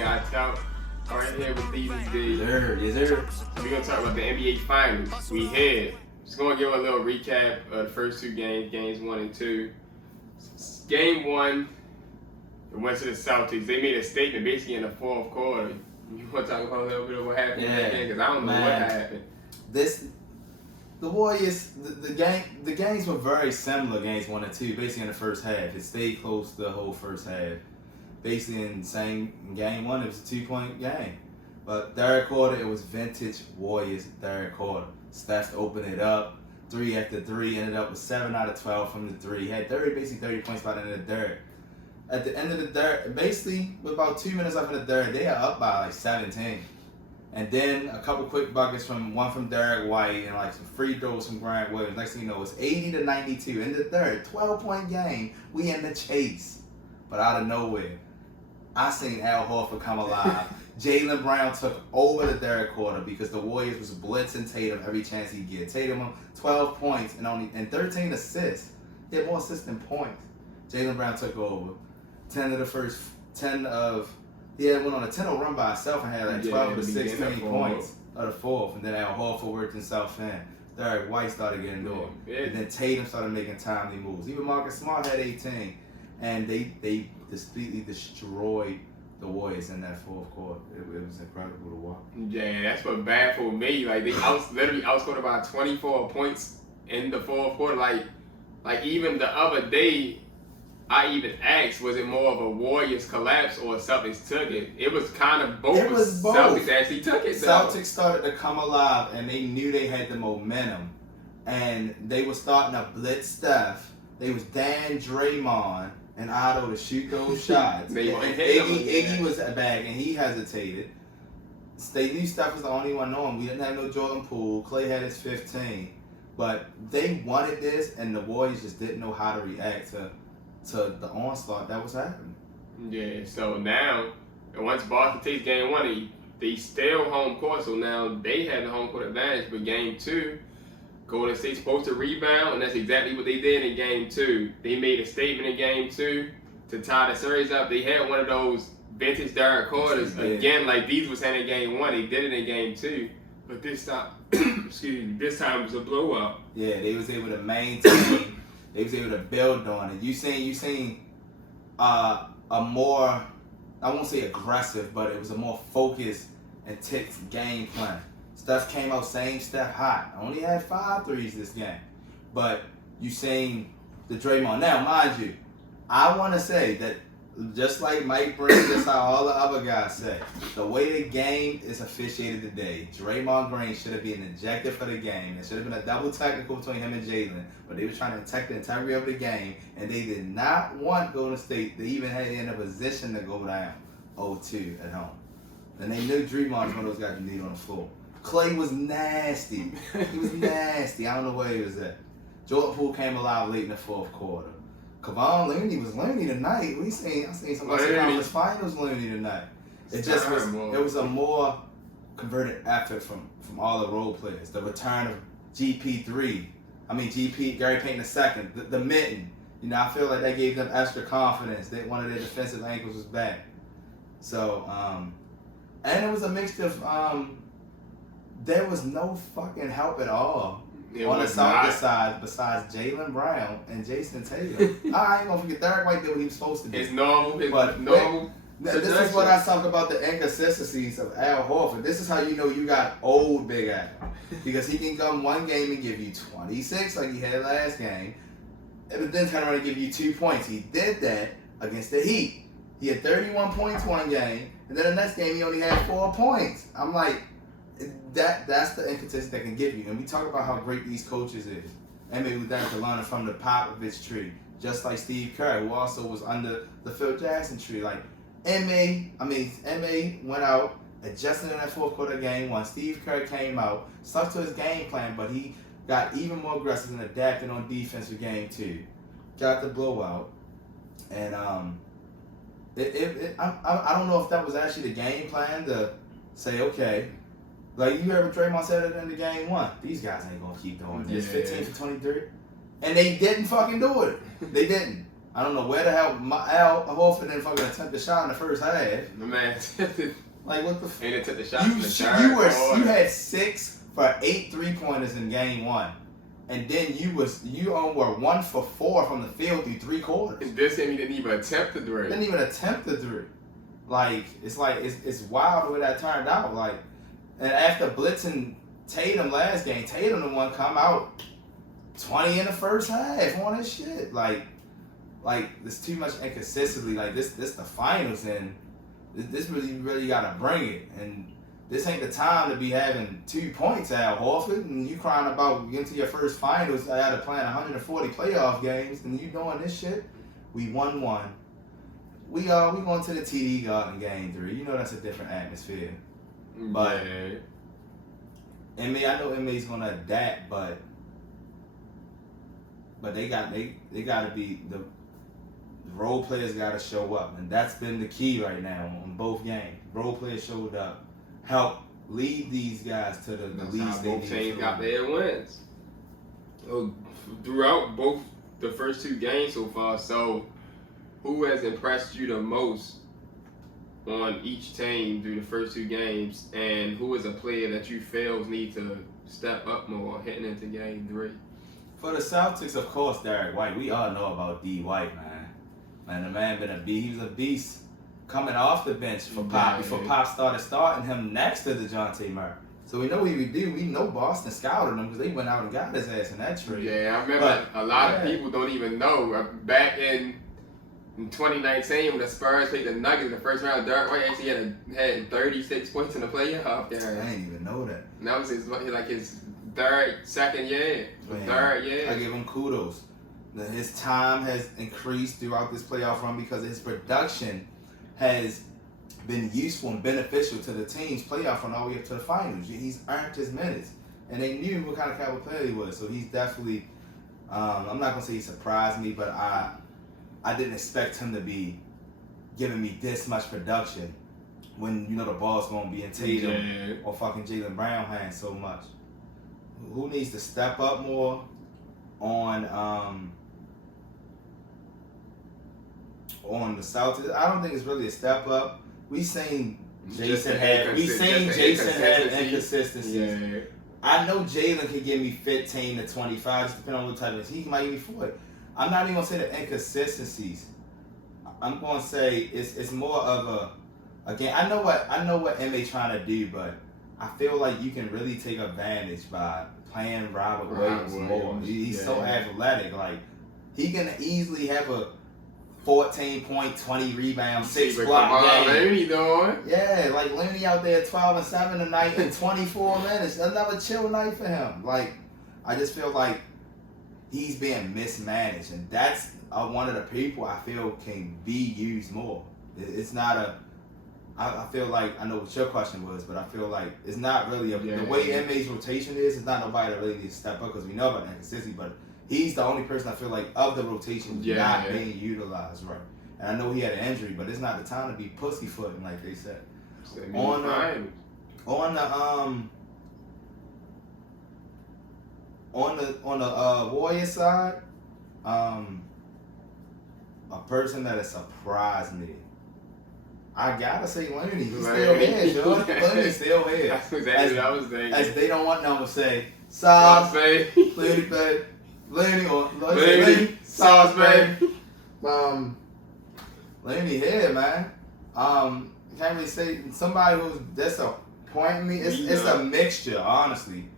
guys. Scout right here with these D. Yes, sir. We're gonna talk about the NBA Finals. We had. Just gonna give a little recap of the first two games, games 1 and 2. Game 1, it went to the Celtics. They made a statement basically in the fourth quarter. You want to talk about a little bit of what happened in that game? Because I don't know what happened. The Warriors, the games were very similar, games 1 and 2, basically in the first half. It stayed close the whole first half. Basically in game 1, it was a 2-point game. But third quarter, it was vintage Warriors third quarter. Steph opened it up, 3 after 3, ended up with 7 out of 12 from the 3. Had basically 30 points by the end of the third. At the end of the third, basically with about 2 minutes left in the third, they are up by like 17. And then a couple quick buckets one from Derek White and like some free throws from Grant Williams. Next thing you know, it's 80-92 in the third, 12-point game. We in the chase, but out of nowhere, I seen Al Horford come alive. Jaylen Brown took over the third quarter because the Warriors was blitzing Tatum every chance he get. Tatum 12 points and 13 assists. He had more assists than points. Jaylen Brown took over. He went on a 10-0 run by himself and had like 12 to 16 points of the fourth. And then Al Horford worked himself in. Derek White started getting going. And then Tatum started making timely moves. Even Marcus Smart had 18. And they completely destroyed the Warriors in that fourth quarter. It was incredible to watch. Yeah, that's what baffled me. Like they literally outscored about 24 points in the fourth quarter. Like even the other day, I even asked, was it more of a Warriors collapse or Celtics took it? It was kind of both. It was both. Celtics actually took it. Celtics started to come alive, and they knew they had the momentum, and they were starting to blitz Steph. They was Dan Draymond and Otto to shoot those shots. Iggy was back, and he hesitated. They knew Steph was the only one on. We didn't have no Jordan Poole. Clay had his 15, but they wanted this, and the Warriors just didn't know how to react to the onslaught that was happening. Yeah, so now, once Boston takes game 1, they still home court, so now they had the home court advantage. But game 2, Golden State's supposed to rebound, and that's exactly what they did in game 2. They made a statement in game 2 to tie the series up. They had one of those vintage third quarters again, like these was had in game 1. They did it in game 2, but this time, this time it was a blowout. Yeah, they was able to maintain. They was able to build on it. You seen a more, I won't say aggressive, but it was a more focused and ticked game plan. Steph came out same Steph hot. Only had 5 threes this game. But you seen the Draymond. Now, mind you, I want to say that just like Mike Breen, just how all the other guys say, the way the game is officiated today, Draymond Green should have been ejected for the game. There should have been a double technical between him and Jaylen, but they were trying to protect the integrity of the game, and they did not want Golden State to even have in a position to go down 0-2 at home. And they knew Draymond was one of those guys you need on the floor. Clay was nasty. He was nasty. I don't know where he was at. Jordan Poole came alive late in the fourth quarter. Kevon Looney was Looney tonight. I seen some conference finals Looney tonight. It was a more converted effort from all the role players. The return of Gary Payton II, the mitten. I feel like that gave them extra confidence that one of their defensive ankles was back. So, and it was a mixture of there was no fucking help at all. On the Celtics side, besides Jaylen Brown and Jason Tatum. I ain't gonna forget, Derek White did what he was supposed to do. It's normal. This is what I talk about, the inconsistencies of Al Horford. This is how you know you got old Big Al. Because he can come one game and give you 26 like he had last game, and then turn around and give you 2 points. He did that against the Heat. He had 31 points one game, and then the next game he only had 4 points. I'm like, that's the inconsistency that can give you. And we talk about how great these coaches is. And maybe down to learning from the Popovich tree. Just like Steve Kerr, who also was under the Phil Jackson tree. Like, M.A. went out, adjusted in that fourth quarter game when Steve Kerr came out, stuck to his game plan, but he got even more aggressive and adapted on defense for game 2. Got the blowout. And I don't know if that was actually the game plan to say, okay, like you heard Draymond said it in the game 1. These guys ain't gonna keep doing this. 15 for 23. And they didn't fucking do it. They didn't. I don't know where the hell Al Horford didn't fucking attempt the shot in the first half. My man attempted. Like what the? And it took the shot. You had 6 for 8 3-pointers in game 1, and then you were 1 for 4 from the field through 3 quarters. And this time he didn't even attempt the three. Didn't even attempt the 3. Like it's wild the way that turned out. Like, and after blitzing Tatum last game, Tatum the one come out 20 in the first half on his shit. Like there's too much inconsistency. Like this the finals, and this really gotta bring it. And this ain't the time to be having 2 points, Al Horford, and you crying about getting to your first finals out of playing 140 playoff games, and you doing this shit. We won 1. We going to the TD Garden game 3. You know that's a different atmosphere. But I know MA's gonna adapt, but they gotta be the role players gotta show up, and that's been the key right now on both games. Role players showed up, help lead these guys to the leads they need. Both teams got their wins. So, throughout both the first 2 games so far, so who has impressed you the most on each team through the first 2 games, and who is a player that you feel need to step up more heading into game 3? For the Celtics, of course, Derek White. We all know about D. White, man. Man, the man been a beast. He was a beast coming off the bench for Pop before Pop started starting him next to DeJounte Murray. So we know what he would do. We know Boston scouted him because they went out and got his ass in that trade. Yeah, I remember a lot of people don't even know. Back in 2019, when the Spurs played the Nuggets in the first round, Derek White actually had 36 points in the playoff game. I didn't even know that. And that was his second year. Man, Third year. I give him kudos. His time has increased throughout this playoff run because his production has been useful and beneficial to the team's playoff run all the way up to the finals. He's earned his minutes, and they knew what kind of caliber player he was. So he's definitely, I'm not gonna say he surprised me, but I didn't expect him to be giving me this much production when you know the ball's gonna be in Tatum or fucking Jaylen Brown hands so much. Who needs to step up more on the Celtics? I don't think it's really a step up. We seen Jason had inconsistencies. Yeah. I know Jalen can give me 15 to 25, just depending on what type of he might give me 40. I'm not even gonna say the inconsistencies. I'm gonna say it's more of a again. I know what MA trying to do, but I feel like you can really take advantage by playing Robert Williams more. He's so athletic. Like he can easily have a 14 point, 20 rebound, 6 block game. Looney doing? Yeah, like Looney out there 12 and 7 tonight in 24 minutes. Another chill night for him. Like I just feel like he's being mismanaged, and that's one of the people I feel can be used more. It's not a. I feel like I know what your question was, but I feel like it's not really the way MA's rotation is. It's not nobody that really needs to step up because we know about the inconsistency, but he's the only person I feel like of the rotation not being utilized right. And I know he had an injury, but it's not the time to be pussyfooting like they said. On the Warriors side, a person that has surprised me. I gotta say Looney. He's still here, Sean. Looney's still here. That's exactly what I was thinking. As they don't want them to say, Sauce, Looney, baby. Looney, Sauce, baby. Looney here, man. Can't really say somebody who's disappointing me. It's a mixture, honestly.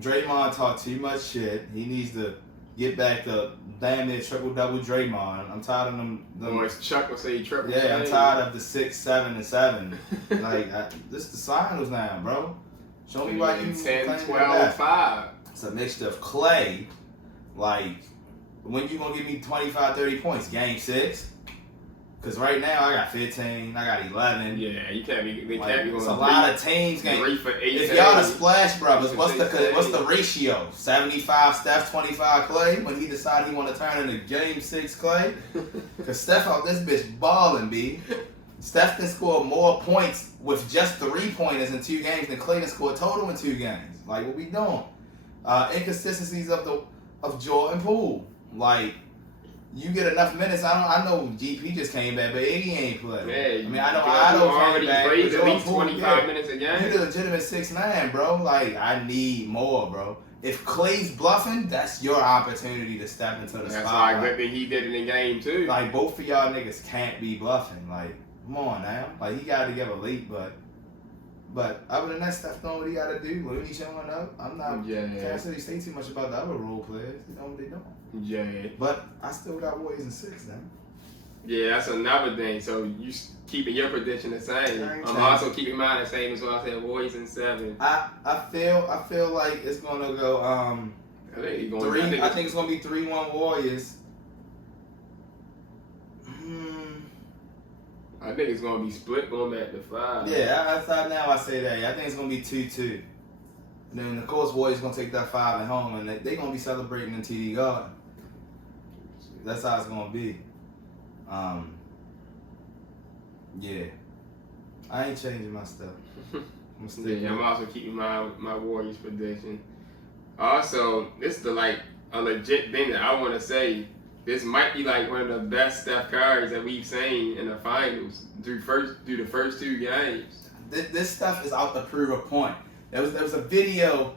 Draymond talked too much shit. He needs to get back to damn near triple-double Draymond. I'm tired of them. Boys, Chuck will say triple. Yeah, I'm tired of the 6, 7, and 7. Like, this is the finals now, bro. Show me why you 10, 12, 5. It's a mixture of Clay. Like, when you going to give me 25, 30 points? Game 6? Because right now I got 15, I got 11. Yeah, you can't be. They like, can't be going. It's a lot of teams. 3 for 8. If y'all the Splash Brothers, what's the ratio? 75 Steph, 25 Clay. When he decide he want to turn into Game 6 Clay, because Steph out this bitch balling, b. Steph can score more points with just 3-pointers in 2 games than Clay can score total in 2 games. Like what we doing? Inconsistencies of Jordan Poole. Like, you get enough minutes. I know GP just came back, but Iggy ain't playing. Yeah, I mean, I know Jordan Otto already came back. plays at least Jordan Poole, 25 minutes a game. You the legitimate 6'9", bro. Like, I need more, bro. If Clay's bluffing, that's your opportunity to step into the That's spotlight. like what he did in the game too. Like, both of y'all niggas can't be bluffing. Like, come on now. Like, he got to give a leap, but other than that, Steph doing what he got to do. Looney showing up. I'm not. Can't say too much about the other role players. They know what they doing. Yeah. But I still got Warriors in 6 now. Yeah, that's another thing. So you keeping your prediction the same. I'm also keeping mine the same as well. I said Warriors in 7. I feel like it's gonna go I think it's gonna be 3-1 Warriors. I think it's gonna be split going back to 5. Yeah, I thought now I say that. I think it's gonna be 2-2. And then of course Warriors gonna take that 5 at home, and they're gonna be celebrating in TD Garden. That's how it's gonna be. Yeah. I ain't changing my stuff. I'm also keeping my Warriors prediction. Also, this is a legit thing that I want to say. This might be like one of the best Steph Currys that we've seen in the finals through the first 2 games. This stuff is out to prove a point. There was a video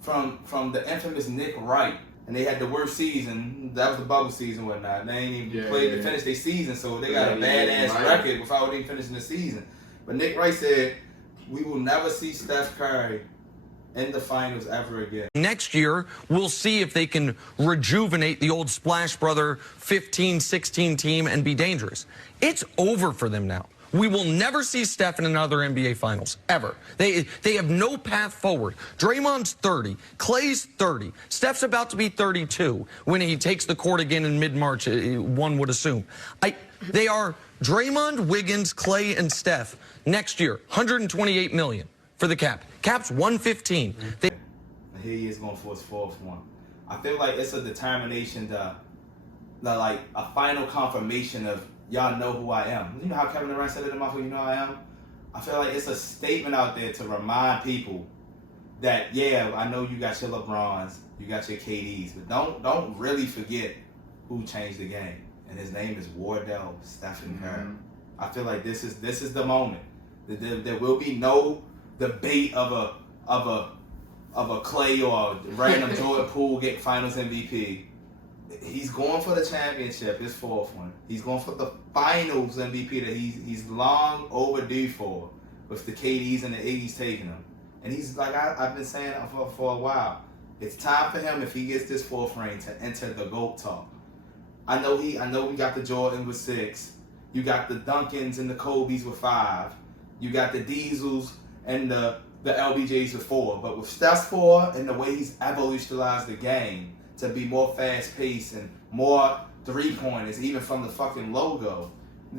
from the infamous Nick Wright, and they had the worst season. That was the bubble season, whatnot. They ain't even played to finish their season, so they got a badass record without even finishing the season. But Nick Wright said, "We will never see Steph Curry in the finals ever again." Next year, we'll see if they can rejuvenate the old Splash Brother 15-16 team and be dangerous. It's over for them now. We will never see Steph in another NBA Finals, ever. They have no path forward. Draymond's 30. Clay's 30. Steph's about to be 32 when he takes the court again in mid-March, one would assume. They are Draymond, Wiggins, Clay, and Steph next year, $128 million for the cap. Cap's $115. Here he is going for his 4th one. I feel like it's a determination like a final confirmation of y'all know who I am. You know how Kevin Durant said it in my book, you know who I am? I feel like it's a statement out there to remind people that, yeah, I know you got your LeBrons, you got your KDs, but don't really forget who changed the game. And his name is Wardell Stephen Curry. I feel like this is the moment. There will be no debate of a Clay or a random Jordan Poole get Finals MVP. He's going for the championship, his 4th one. He's going for the Finals MVP that he's long overdue for, with the KDs and the Iggy's taking him. And he's like I've been saying for a while. It's time for him, if he gets this 4th ring, to enter the GOAT talk. I know we got the Jordan with 6. You got the Duncans and the Kobe's with 5. You got the Diesels and the LBJs with 4. But with Steph's 4 and the way he's evolutionized the game to be more fast-paced and more 3-pointers, even from the fucking logo,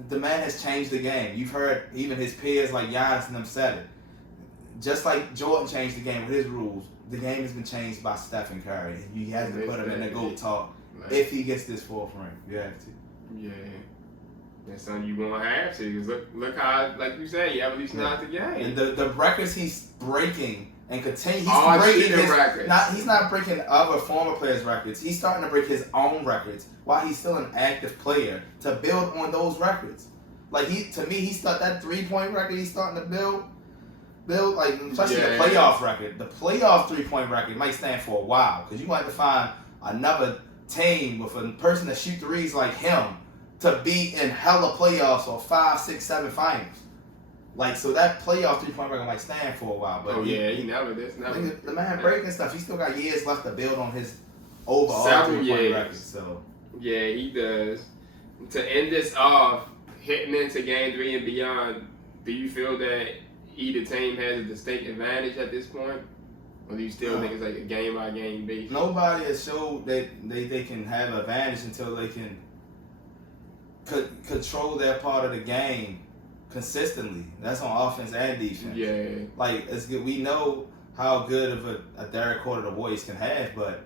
the man has changed the game. You've heard even his peers like Giannis and them said it. Just like Jordan changed the game with his rules, the game has been changed by Stephen Curry. He has to put him in the GOAT talk if he gets this 4th ring. You have to. Yeah. That's something you're going to have to. Because look how, like you say, he evolutionized the game. And the records he's breaking and continue. He's not breaking other former players' records. He's starting to break his own records while he's still an active player to build on those records. Like he start that 3-point record he's starting to build like especially the playoff record. The playoff 3-point record might stand for a while because you might have to find another team with a person that shoot threes like him to be in hella playoffs or 5, 6, 7 finals. Like, so that playoff 3-point record might stand for a while. But he never did. The man breaking stuff. He still got years left to build on his overall 3-point record. So yeah, he does. To end this off, hitting into Game 3 and beyond, do you feel that either team has a distinct advantage at this point? Or do you still think it's like a game-by-game basis? Nobody has showed that they can have an advantage until they can control their part of the game consistently. That's on offense and defense. Yeah. Like, it's good. We know how good of a Derek Quarter the Warriors can have, but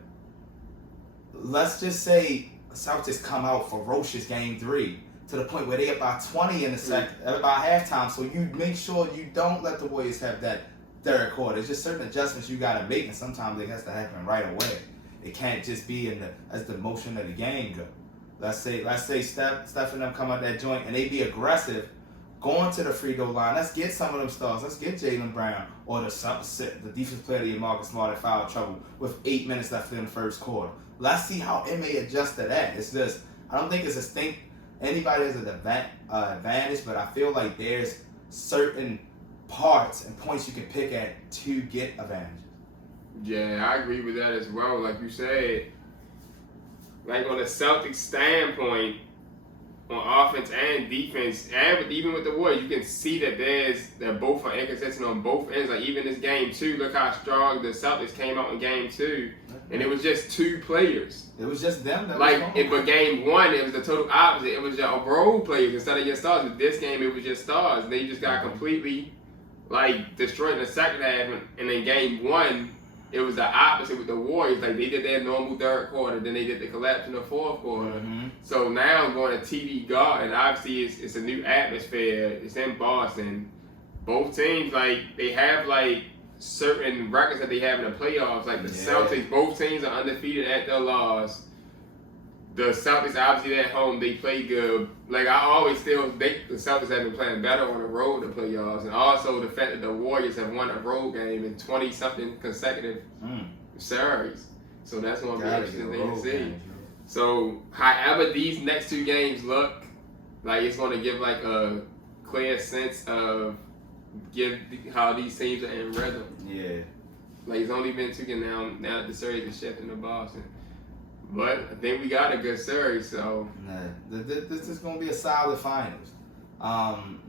let's just say Celtics come out ferocious Game 3 to the point where they about 20 in the second, about halftime. So you make sure you don't let the Warriors have that Derek Quarter. It's just certain adjustments you got to make, and sometimes it has to happen right away. It can't just be as the motion of the game go. Let's say Steph and them come out that joint and they be aggressive, going to the free throw line. Let's get some of them stars. Let's get Jaylen Brown or the defensive player of the year, Marcus Smart, in foul trouble with 8 minutes left in the first quarter. Let's see how it may adjust to that. It's just, I don't think it's a stink. Anybody has an advantage, but I feel like there's certain parts and points you can pick at to get advantages. Yeah, I agree with that as well. Like you said, like on the Celtics standpoint, on offense and defense, and even with the Warriors, you can see that they're both are inconsistent on both ends. Like even this game 2, look how strong the Celtics came out in game 2, and it was just 2 players. It was just them that but game 1, it was the total opposite. It was just a role players instead of just stars. But this game, it was just stars. They just got completely destroyed in the second half, and then game 1. It was the opposite with the Warriors. Like they did their normal third quarter, then they did the collapse in the fourth quarter. Mm-hmm. So now I'm going to TD Garden. Obviously, it's a new atmosphere. It's in Boston. Both teams they have certain records that they have in the playoffs. Like the Celtics, both teams are undefeated at their loss. The Celtics, obviously, at home, they play good. Like, I always still think the Celtics have been playing better on the road in the playoffs. And also the fact that the Warriors have won a road game in 20-something consecutive series. So that's going to be interesting thing to see. So, however these next 2 games look, it's going to give, a clear sense of how these teams are in rhythm. Yeah. It's only been 2 games now that the series is shifting to Boston. But I think we got a good series, so. This is going to be a solid finals.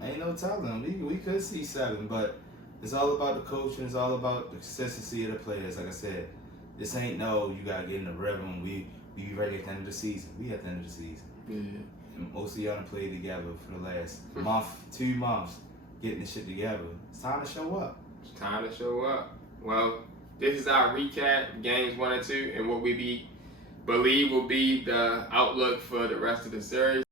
Ain't no telling. We could see 7, but it's all about the coaching. It's all about the consistency of the players. Like I said, this ain't you got to get in the rhythm. We be ready at the end of the season. We at the end of the season. Yeah. And most of y'all done played together for the last month, 2 months, getting this shit together. It's time to show up. It's time to show up. Well, this is our recap of games 1 and 2 and what we believe will be the outlook for the rest of the series.